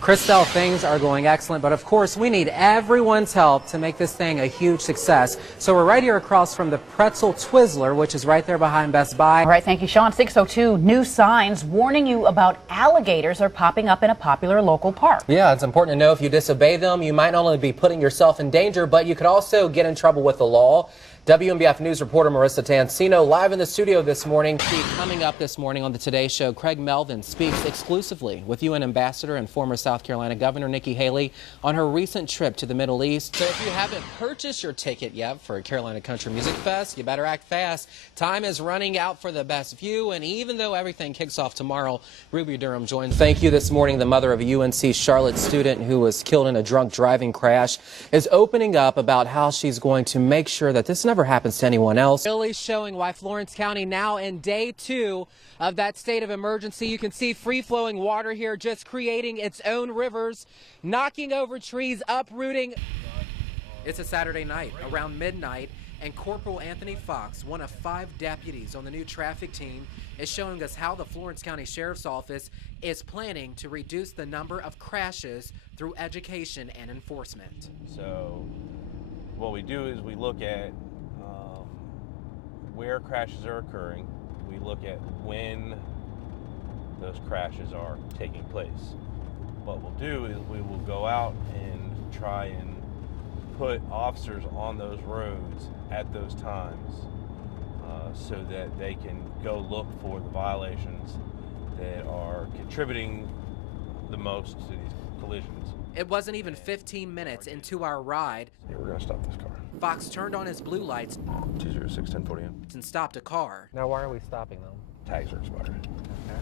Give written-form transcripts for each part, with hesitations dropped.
Christelle, things are going excellent, but of course we need everyone's help to make this thing a huge success. So we're right here across from the Pretzel Twizzler, which is right there behind Best Buy. All right, thank you, Sean. 6:02, new signs warning you about alligators are popping up in a popular local park. Yeah, it's important to know if you disobey them, you might not only be putting yourself in danger, but you could also get in trouble with the law. WMBF News reporter Marissa Tancino live in the studio this morning. Coming up this morning on the Today Show, Craig Melvin speaks exclusively with UN Ambassador and former South Carolina Governor Nikki Haley on her recent trip to the Middle East. So if you haven't purchased your ticket yet for Carolina Country Music Fest, you better act fast. Time is running out for the best view, and even though everything kicks off tomorrow, Ruby Durham joins. Thank you this morning. The mother of a UNC Charlotte student who was killed in a drunk driving crash is opening up about how she's going to make sure that this never happens to anyone else. Really showing why Florence County now in day 2 of that state of emergency. You can see free-flowing water here just creating its own rivers, knocking over trees, uprooting. It's a Saturday night around midnight, and Corporal Anthony Fox, one of 5 deputies on the new traffic team, is showing us how the Florence County Sheriff's Office is planning to reduce the number of crashes through education and enforcement. So what we do is we look at where crashes are occurring. We look at when those crashes are taking place. What we'll do is we will go out and try and put officers on those roads at those times so that they can go look for the violations that are contributing the most to these collisions. It wasn't even 15 minutes into our ride. Yeah, we're gonna stop this car. Fox turned on his blue lights 206-1040 and stopped a car. Now, why are we stopping them? Tags are expired. Okay.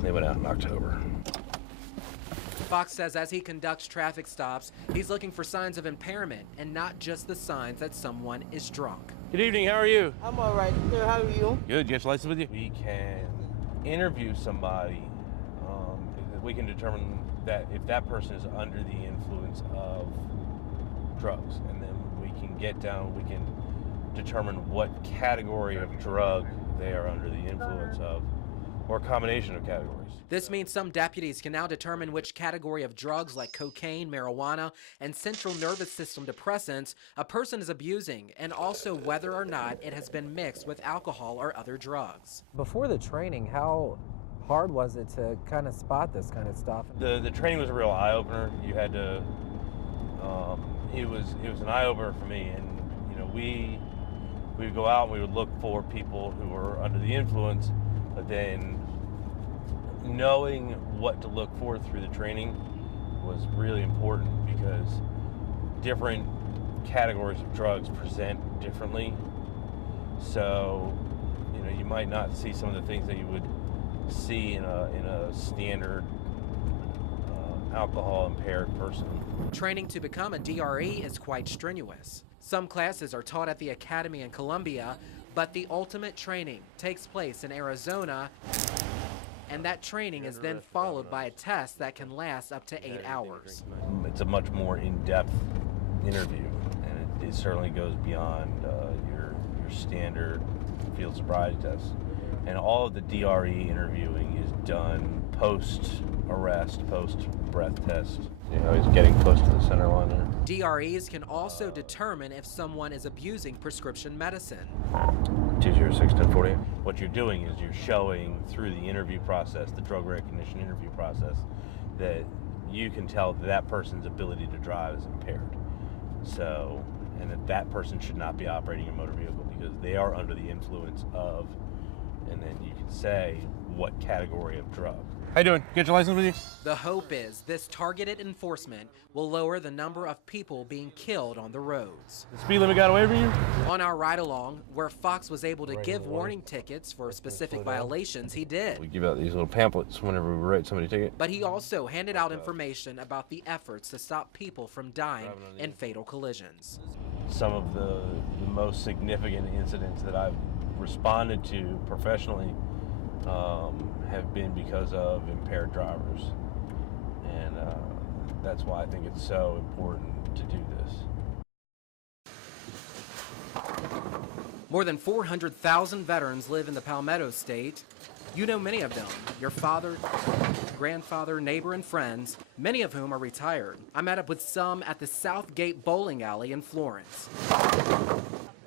They went out in October. Fox says as he conducts traffic stops, he's looking for signs of impairment and not just the signs that someone is drunk. Good evening, how are you? I'm all right, sir. How are you? Good, you have your license with you? We can interview somebody. We can determine that if that person is under the influence of drugs, and then we can determine what category of drug they are under the influence of, or a combination of categories. This means some deputies can now determine which category of drugs like cocaine, marijuana, and central nervous system depressants a person is abusing, and also whether or not it has been mixed with alcohol or other drugs. Before the training, how hard was it to kind of spot this kind of stuff? The training was a real eye-opener. You had to, it was an eye-opener for me, and you know, we would go out and we would look for people who were under the influence, but then knowing what to look for through the training was really important because different categories of drugs present differently. So, you know, you might not see some of the things that you would see in a standard alcohol impaired person. Training to become a DRE is quite strenuous. Some classes are taught at the Academy in Columbia, but the ultimate training takes place in Arizona, and that training is then followed by a test that can last up to 8 hours. It's a much more in-depth interview, and it certainly goes beyond your standard field sobriety test. And all of the DRE interviewing is done post-arrest, post-breath test. You know, he's getting close to the center line there. DREs can also determine if someone is abusing prescription medicine. 206-1040. What you're doing is you're showing through the interview process, the drug recognition interview process, that you can tell that person's ability to drive is impaired. So, and that person should not be operating a motor vehicle because they are under the influence of, and then you can say what category of drug. How you doing? Get your license with you? The hope is this targeted enforcement will lower the number of people being killed on the roads. The speed limit got away from you? On our ride-along, where Fox was able to give warning tickets for specific violations, he did. We give out these little pamphlets whenever we write somebody a ticket. But he also handed out information about the efforts to stop people from dying in fatal collisions. Some of the most significant incidents that I've responded to professionally have been because of impaired drivers, and that's why I think it's so important to do this. More than 400,000 veterans live in the Palmetto State. You know many of them, your father, grandfather, neighbor, and friends, many of whom are retired. I met up with some at the Southgate Bowling Alley in Florence.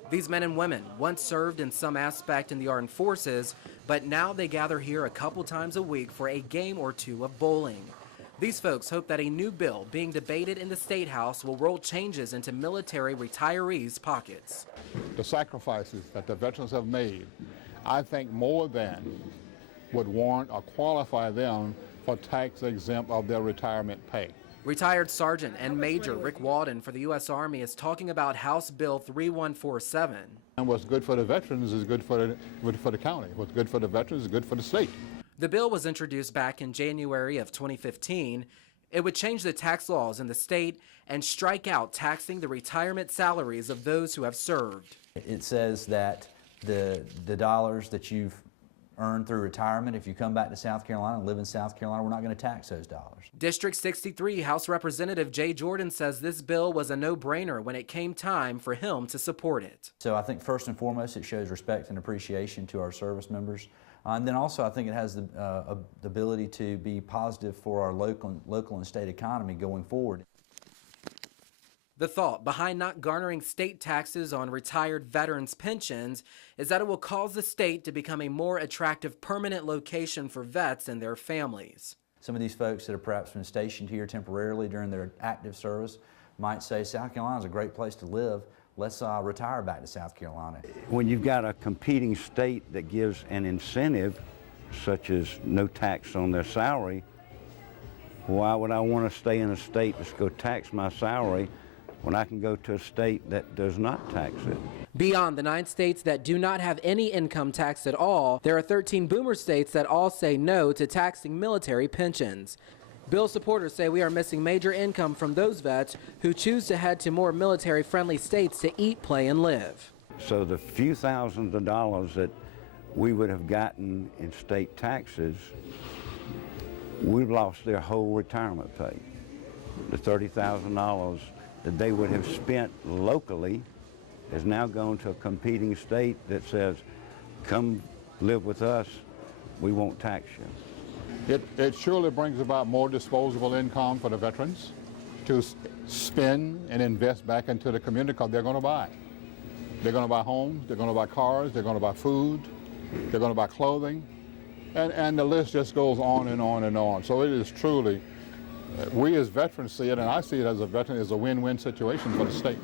These men and women once served in some aspect in the armed forces, but now they gather here a couple times a week for a game or two of bowling. These folks hope that a new bill being debated in the State House will roll changes into military retirees' pockets. The sacrifices that the veterans have made, I think more than would warrant or qualify them for tax exempt of their retirement pay. Retired Sergeant and Major Rick Walden for the U.S. Army is talking about House Bill 3147. And what's good for the veterans is good for the county. What's good for the veterans is good for the state. The bill was introduced back in January of 2015. It would change the tax laws in the state and strike out taxing the retirement salaries of those who have served. It says that the dollars that you've earned through retirement, if you come back to South Carolina and live in South Carolina, we're not going to tax those dollars. District 63 House Representative Jay Jordan says this bill was a no-brainer when it came time for him to support it. So I think first and foremost it shows respect and appreciation to our service members. And then also I think it has the ability to be positive for our local and state economy going forward. The thought behind not garnering state taxes on retired veterans' pensions is that it will cause the state to become a more attractive permanent location for vets and their families. Some of these folks that have perhaps been stationed here temporarily during their active service might say, South Carolina is a great place to live. Let's retire back to South Carolina. When you've got a competing state that gives an incentive, such as no tax on their salary, why would I want to stay in a state that's going to tax my salary when I can go to a state that does not tax it? Beyond the 9 states that do not have any income tax at all, there are 13 boomer states that all say no to taxing military pensions. Bill supporters say we are missing major income from those vets who choose to head to more military-friendly states to eat, play, and live. So the few thousands of dollars that we would have gotten in state taxes, we've lost their whole retirement pay. The $30,000 that they would have spent locally is now going to a competing state that says, come live with us, we won't tax you. It surely brings about more disposable income for the veterans to spend and invest back into the community because they're going to buy. They're going to buy homes, they're going to buy cars, they're going to buy food, they're going to buy clothing, and the list just goes on and on and on. So it is truly, we as veterans see it, and I see it as a veteran, as a win-win situation for the state.